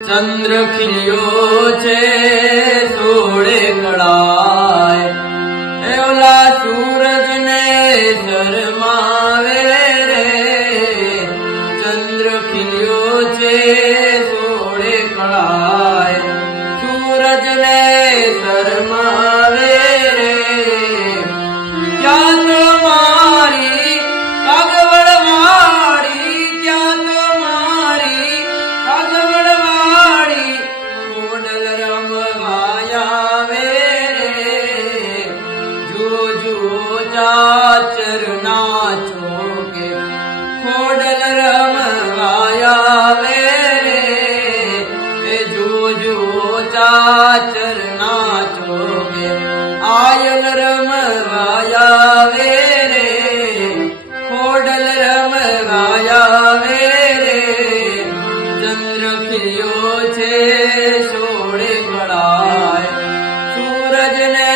ચંદ્ર ખીલ્યો છે સોળે કળાએ, ઓલા સૂરજ ને શરમાવે રે. ચંદ્ર ખીલ્યો છે સોળે કળાએ, સૂરજ ને શરમાવે રે. ક્યાં તો મારી કાગવડ વાળી, ક્યાં તો મારી કાગવડ વાળી, ખોડલ રમવાયા વે રે. જુઓ જુઓ ચાચર નાચો કે ખોડલ રમવાયા વે રે. જુઓ જુઓ ચાચર નાચો કે આયલ રમવાયા વે રે. ખોડલ રમવાયા વે રે. ચંદ્ર ખીલ્યો છે સોળે કળાએ, સૂરજ ને